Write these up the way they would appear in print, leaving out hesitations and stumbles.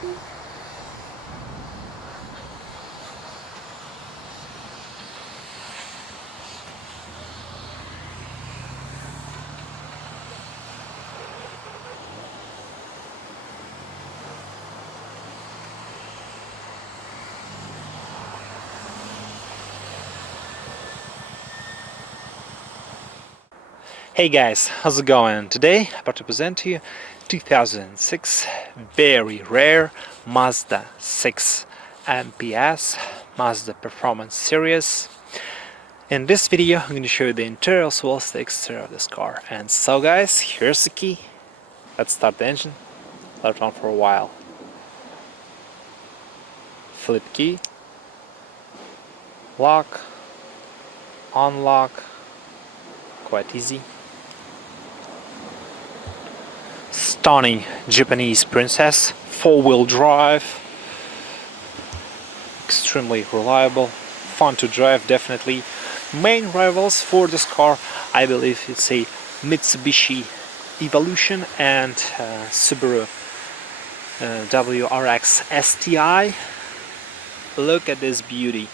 Hey guys, how's it going? Today I'm about to present to you 2006 very rare Mazda 6 MPS Mazda Performance Series. In this video I'm going to show you the interior as well as the exterior of this car. And so guys, here's the key. Let's start the engine, let it run for a while. Flip key, lock, unlock, quite easy. Stunning Japanese Princess, 4-wheel drive, extremely reliable, fun to drive definitely. Main rivals for this car, I believe it's a Mitsubishi Evolution and Subaru WRX STI. Look at this beauty.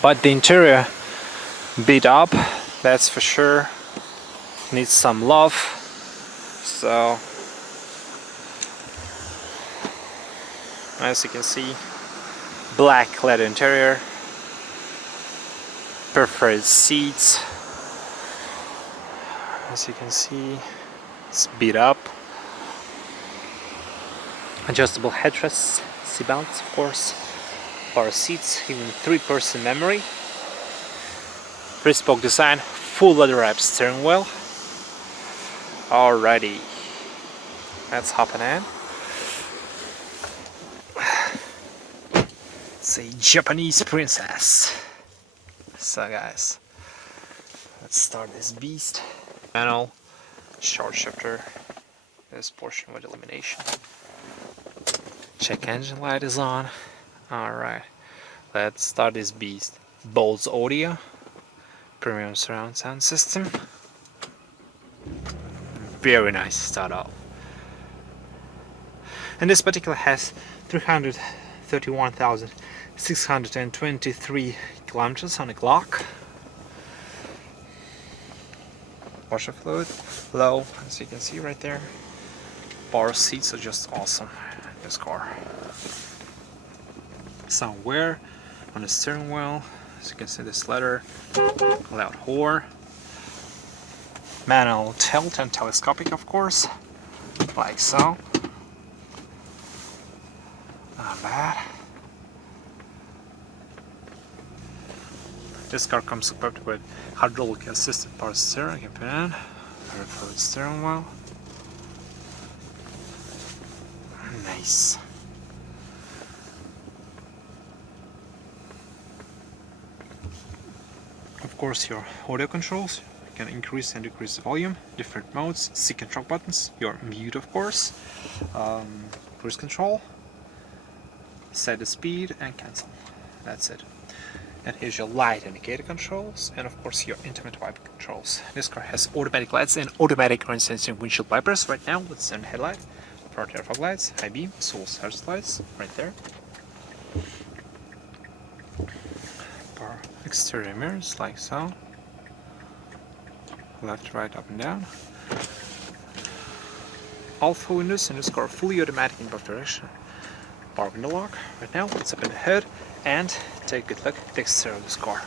But the interior beat up, that's for sure. Needs some love. So as you can see, black leather interior, perforated seats. As you can see, it's beat up. Adjustable headrests, seat belts, of course, power seats, even 3-person memory. 3-spoke design, full leather wrapped steering wheel. Alrighty, let's hop in. It's a Japanese Princess. So guys, let's start this beast. Manual, short shifter, this portion with illumination. Check engine light is on. Alright, let's start this beast. Bose audio, premium surround sound system. Very nice start off. And this particular has 331,623 kilometers on the clock. Washer fluid, low, as you can see right there. Power seats are just awesome in this car. Some wear on the steering wheel, as you can see this leather, loud horn. Manual tilt and telescopic, of course, like so. Not bad. This car comes equipped with hydraulic assisted power steering. You can put in very fluid steering wheel. Nice. Of course, your audio controls. Can increase and decrease the volume, different modes, seat control buttons, your mute of course, cruise control, set the speed and cancel. That's it. And here's your light indicator controls and of course your intimate wiper controls. This car has automatic lights and automatic rain sensing windshield wipers. Right now with center headlight, front rear fog lights, high beam, solar surge lights right there. Power exterior mirrors like so. Left, right, up and down. All 4 windows in this car fully automatic in both directions. Power window lock. Right now, let's open the hood and take a good look at the exterior of this car.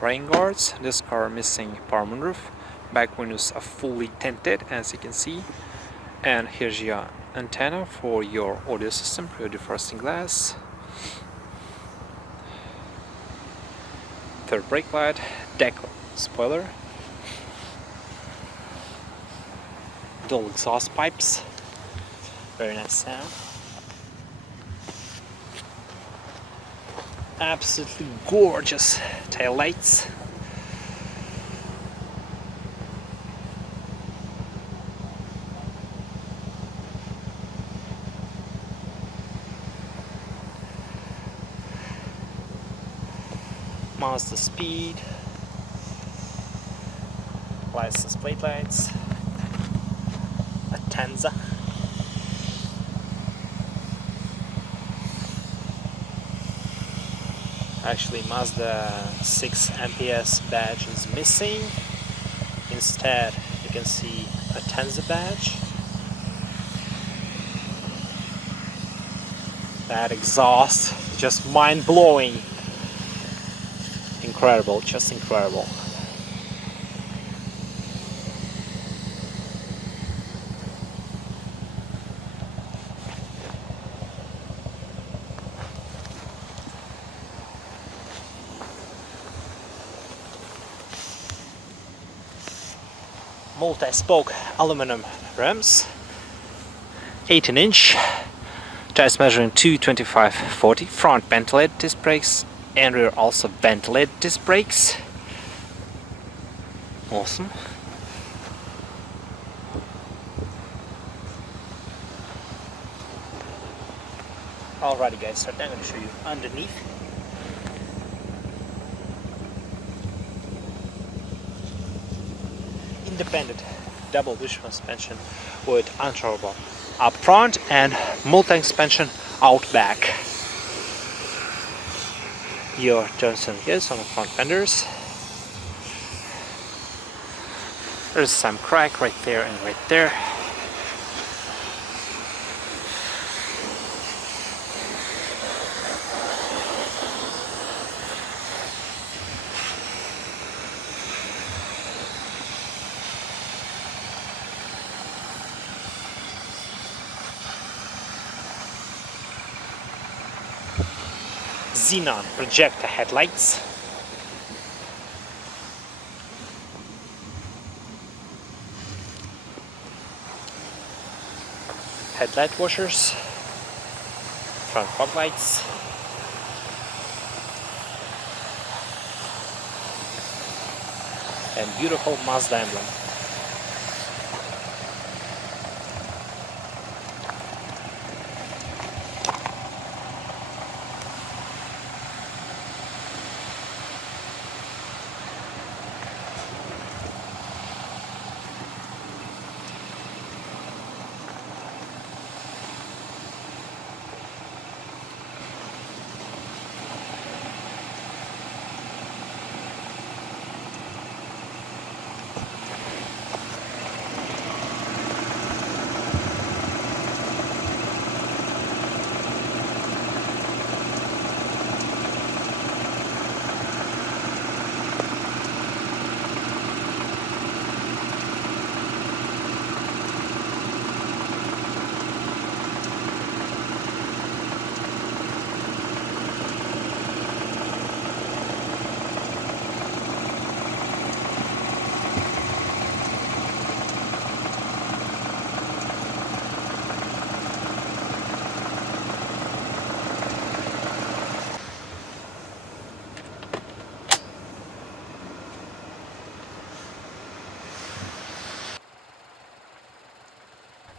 Rain guards. This car are missing power moonroof. Back windows are fully tinted, as you can see. And here's your antenna for your audio system, your defrosting glass. Third brake light, deck spoiler, dual exhaust pipes, very nice sound. Absolutely gorgeous tail lights. Mazda speed, license plate lights, Atenza. Actually, Mazda 6 MPS badge is missing. Instead, you can see a Atenza badge. That exhaust, just mind-blowing. Incredible, just incredible. Multi-spoke aluminum rims, 18-inch, tires measuring 225/40, front ventilated disc brakes and rear also ventilated disc brakes. Awesome. Alrighty guys, so I'm going to show you underneath. Independent double wishbone suspension with unturbo up front and multi-suspension out back. Your turns and gears on the front fenders. There's some crack right there and right there. Xenon projector headlights. Headlight washers. Front fog lights. And beautiful Mazda emblem.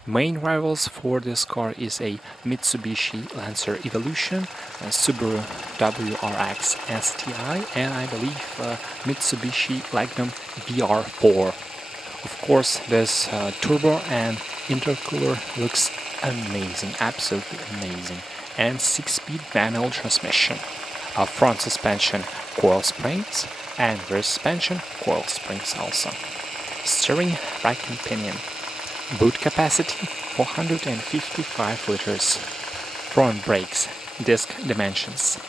Main rivals for this car is a Mitsubishi Lancer Evolution, a Subaru WRX STI, and I believe Mitsubishi Magnum VR4. Of course, this turbo and intercooler looks amazing, absolutely amazing. And 6-speed manual transmission, front suspension coil springs, and rear suspension coil springs also. Steering, rack and pinion. Boot capacity 455 liters. Front brakes, disc dimensions.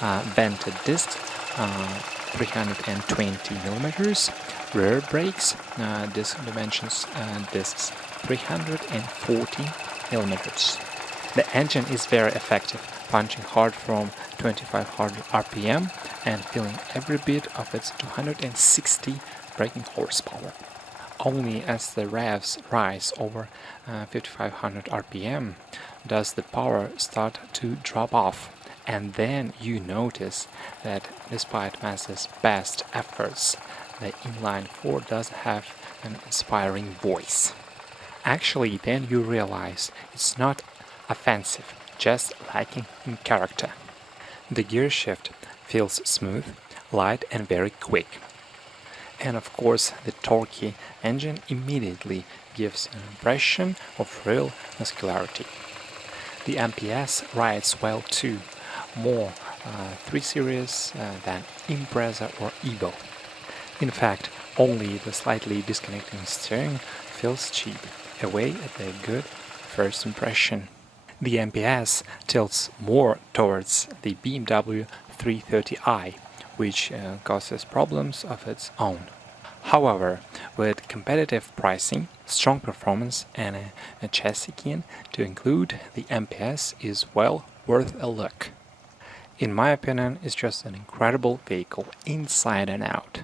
Vented disc 320 millimeters. Rear brakes, disc dimensions, discs 340 millimeters. The engine is very effective, punching hard from 2500 RPM and feeling every bit of its 260 braking horsepower. Only as the revs rise over 5500 RPM does the power start to drop off, and then you notice that despite Mazda's best efforts, the inline-4 doesn't have an inspiring voice. Actually, then you realize it's not offensive, just lacking in character. The gear shift feels smooth, light and very quick. And of course, the torquey engine immediately gives an impression of real muscularity. The MPS rides well too, more 3 Series than Impreza or Evo. In fact, only the slightly disconnecting steering feels cheap, away at the good first impression. The MPS tilts more towards the BMW 330i, which causes problems of its own. However, with competitive pricing, strong performance and a chassis keen to include, the MPS is well worth a look. In my opinion, it's just an incredible vehicle inside and out.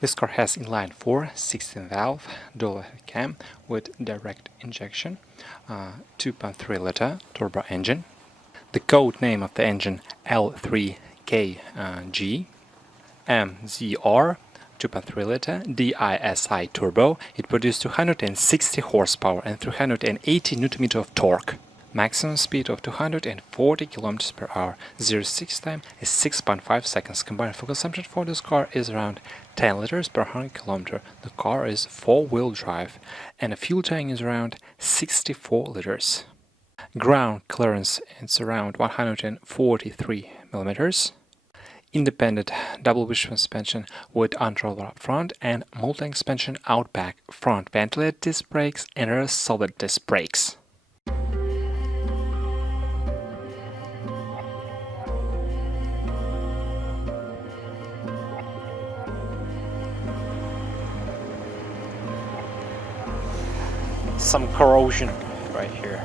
This car has inline-4 16-valve dual cam with direct injection 2.3-liter turbo engine. The code name of the engine L3KG MZR 2.3-liter DISI turbo. It produced 260 horsepower and 380 Nm of torque. Maximum speed of 240 km per hour. 0-6 time is 6.5 seconds. Combined fuel consumption for this car is around 10 liters per 100 km. The car is 4-wheel drive and the fuel tank is around 64 liters. Ground clearance is around 143 mm. Independent double wishbone suspension with unroller up front and multi-link suspension out back. Front ventilated disc brakes and rear solid disc brakes. Some corrosion right here.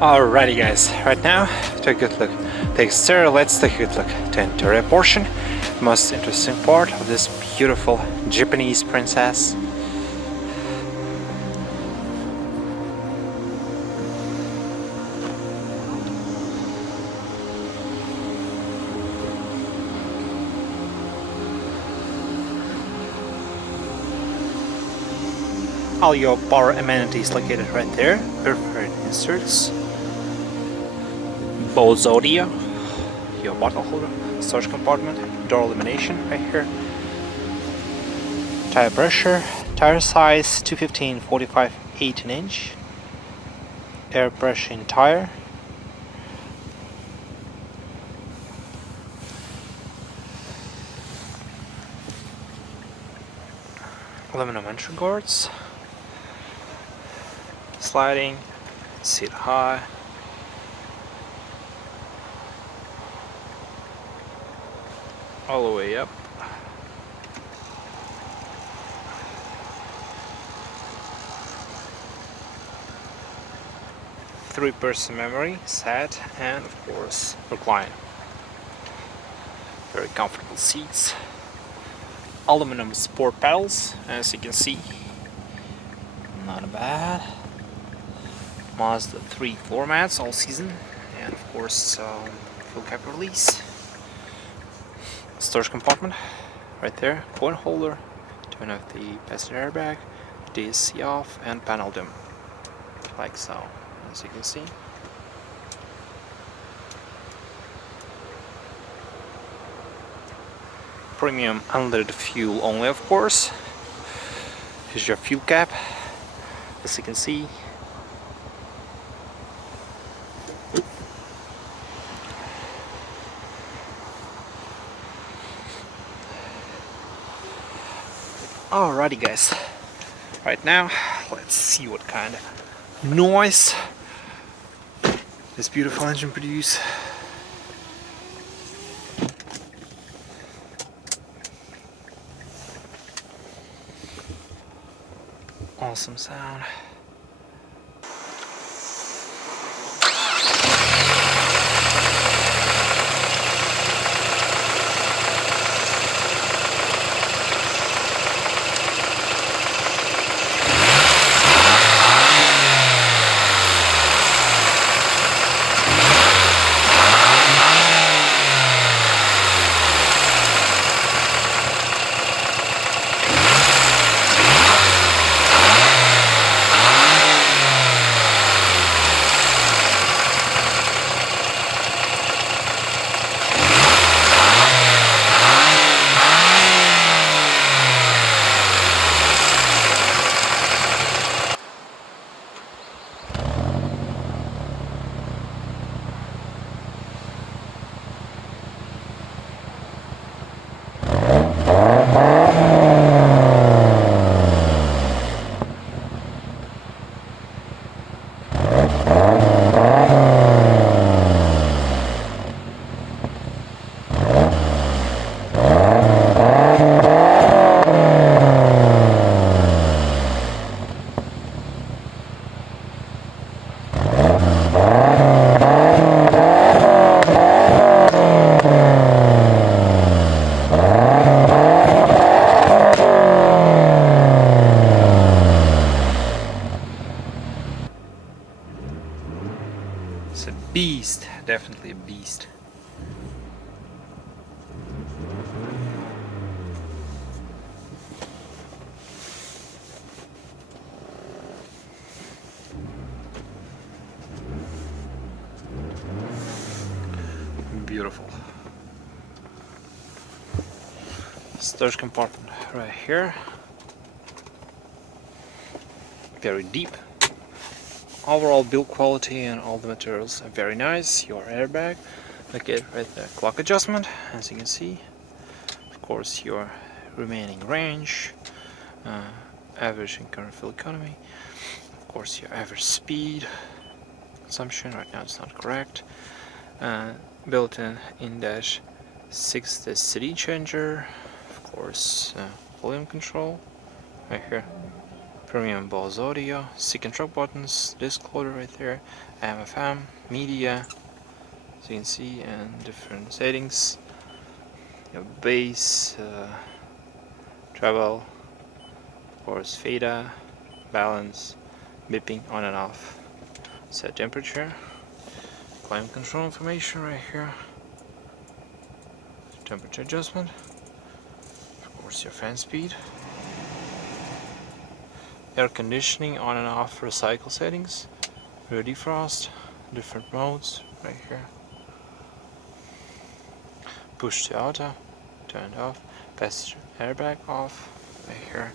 Alrighty guys, right now, take a good look. The exterior, let's take a good look. The interior portion, most interesting part of this beautiful Japanese princess. All your power amenities located right there, perforated inserts. Bose audio, your bottle holder, storage compartment, door illumination right here. Tire pressure, tire size 215 45 18-inch. Air pressure in tire. Aluminum entry guards. Sliding, seat high. All the way up. Three-person memory, set, and of course recline. Very comfortable seats. Aluminum sport pedals, as you can see. Not bad. Mazda 3 floor mats all season, and of course fuel cap release. Storage compartment right there, phone holder, attachment of the passenger airbag, DSC off, and panel dim, like so, as you can see. Premium unleaded fuel only, of course. Here's your fuel cap, as you can see. Alrighty guys, right now let's see what kind of noise this beautiful engine produces. Awesome sound. It's a beast, definitely a beast. Beautiful. Storage compartment right here. Very deep. Overall build quality and all the materials are very nice. Your airbag, located right there. Clock adjustment, as you can see. Of course, your remaining range, average and current fuel economy. Of course, your average speed consumption. Right now, it's not correct. Built-in in-dash 6 CD changer. Of course, volume control right here. Premium Bose audio, stick and truck buttons, disc loader right there, AM/FM, media, as you can see, and different settings. Your bass, travel, of course, FADA, balance, beeping on and off, set temperature, climate control information right here, temperature adjustment, of course, your fan speed. Air conditioning on and off recycle settings, rear defrost, different modes right here. Push to auto, turned off, passenger airbag off right here.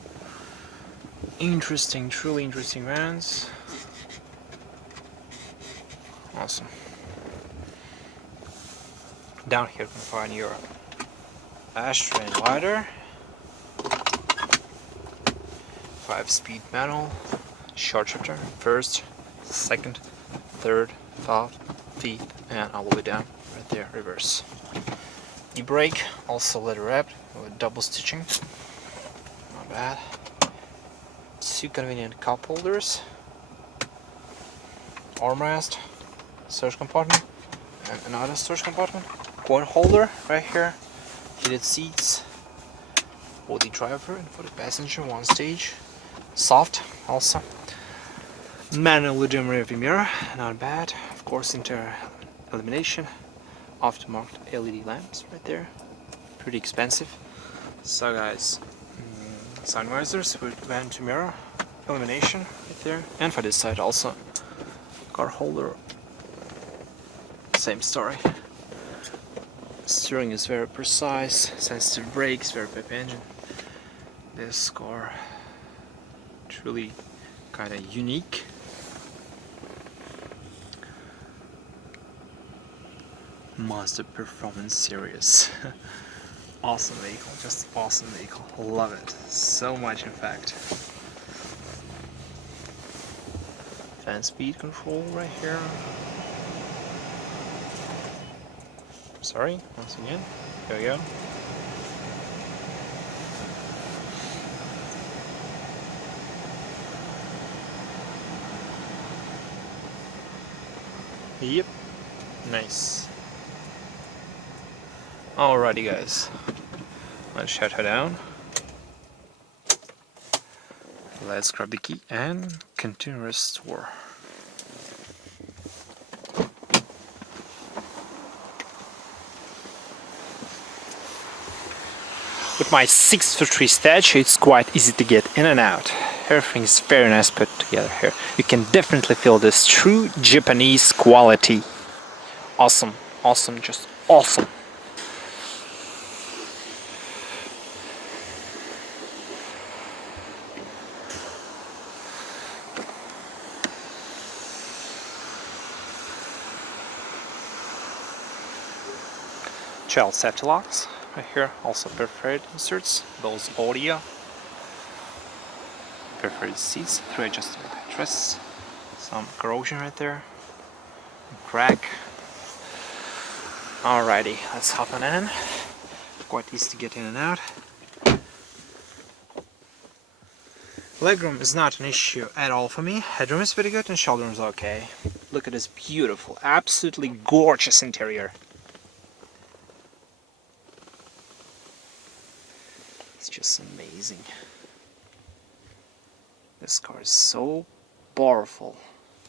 Interesting, truly interesting vans. Awesome. Down here you can find your ashtray and lighter. 5-speed manual, short shifter, first, second, third, fourth, fifth, and all the way down right there, reverse. The brake, also leather wrapped with double stitching, not bad. 2 convenient cup holders, armrest, storage compartment, and another storage compartment, quad holder right here, heated seats for the driver and for the passenger, one stage. Soft also. Manual dim rearview mirror, not bad. Of course, interior illumination. Aftermarket LED lamps right there. Pretty expensive. So guys, Sun visors with vanity mirror, illumination right there, and for this side also car holder. Same story. Steering is very precise, sensitive brakes, very pep engine. This car truly kind of unique. Mazda Performance Series. Awesome vehicle, just awesome vehicle. Love it so much, in fact. Fan speed control right here. Sorry, once again. Here we go. Yep, nice. Alrighty, guys. Let's shut her down. Let's grab the key and continue restore. With my 6'3" stature, it's quite easy to get in and out. Everything is very nice put together here. You can definitely feel this true Japanese quality. Awesome, awesome, just awesome. Child safety locks right here, also perforated inserts, Bose audio, perforated seats, 3 adjustable headrests, some corrosion right there, crack. Alrighty, let's hop on in. Quite easy to get in and out. Legroom is not an issue at all for me. Headroom is pretty good and shoulder room is okay. Look at this beautiful, absolutely gorgeous interior. It's just amazing. This car is so powerful,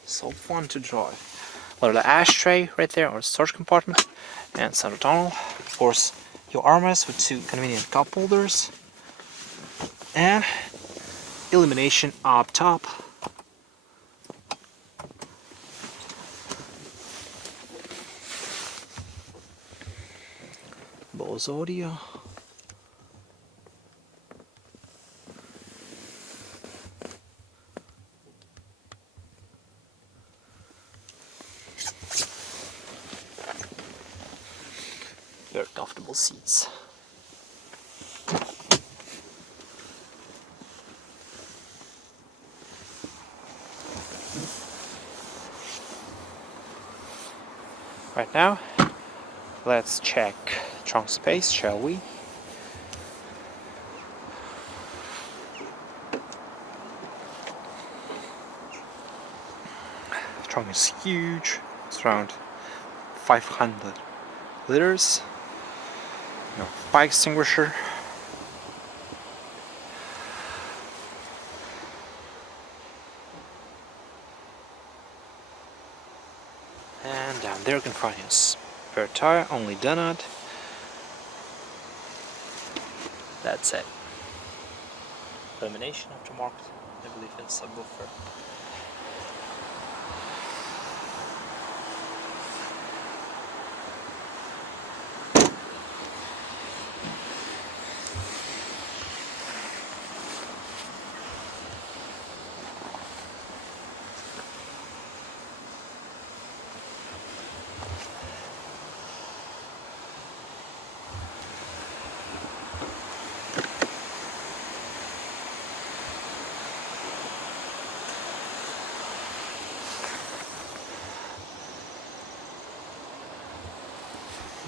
so fun to drive. Little ashtray right there, or storage compartment, and center tunnel. Of course, your armrest with 2 convenient cup holders, and illumination up top. Bose audio. Very comfortable seats. Right now, let's check trunk space, shall we? The trunk is huge. It's around 500 liters. No fire extinguisher. And down there you can find your spare tire, only donut. That's it. Illumination aftermarket, I believe it's subwoofer.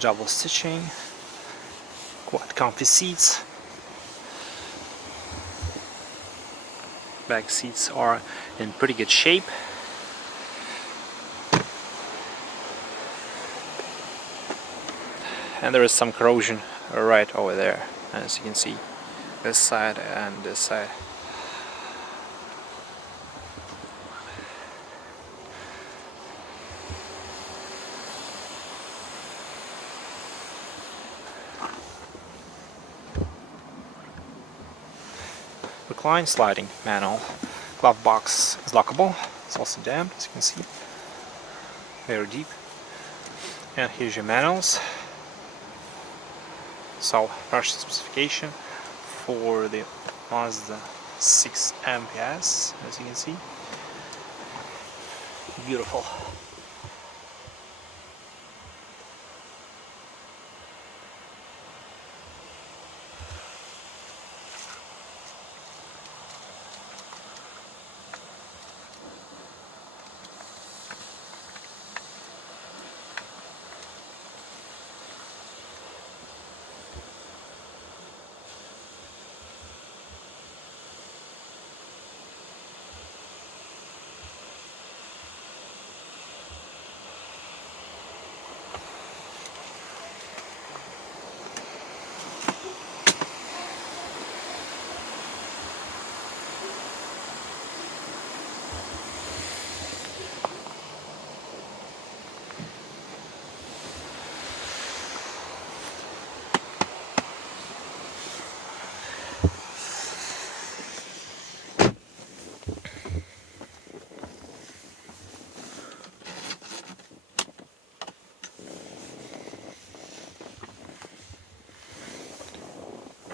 Double stitching, quite comfy seats. Back seats are in pretty good shape. And there is some corrosion right over there, as you can see, this side and this side. recline sliding manual. Glove box is lockable. It's also damped, as you can see, very deep. And here's your manuals. So version specification for the Mazda 6 MPS, as you can see. Beautiful.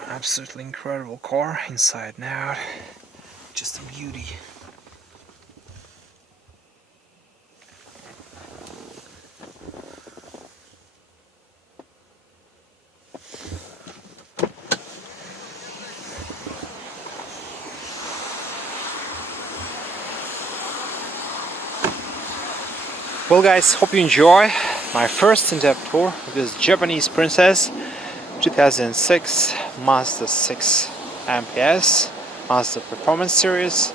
Absolutely incredible car, inside and out. Just a beauty. Well guys, hope you enjoy my first in-depth tour of this Japanese Princess 2006 Mazda 6 MPS Mazda Performance Series.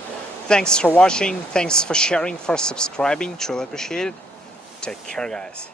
Thanks for watching, thanks for sharing, for subscribing, truly appreciate it. Take care guys.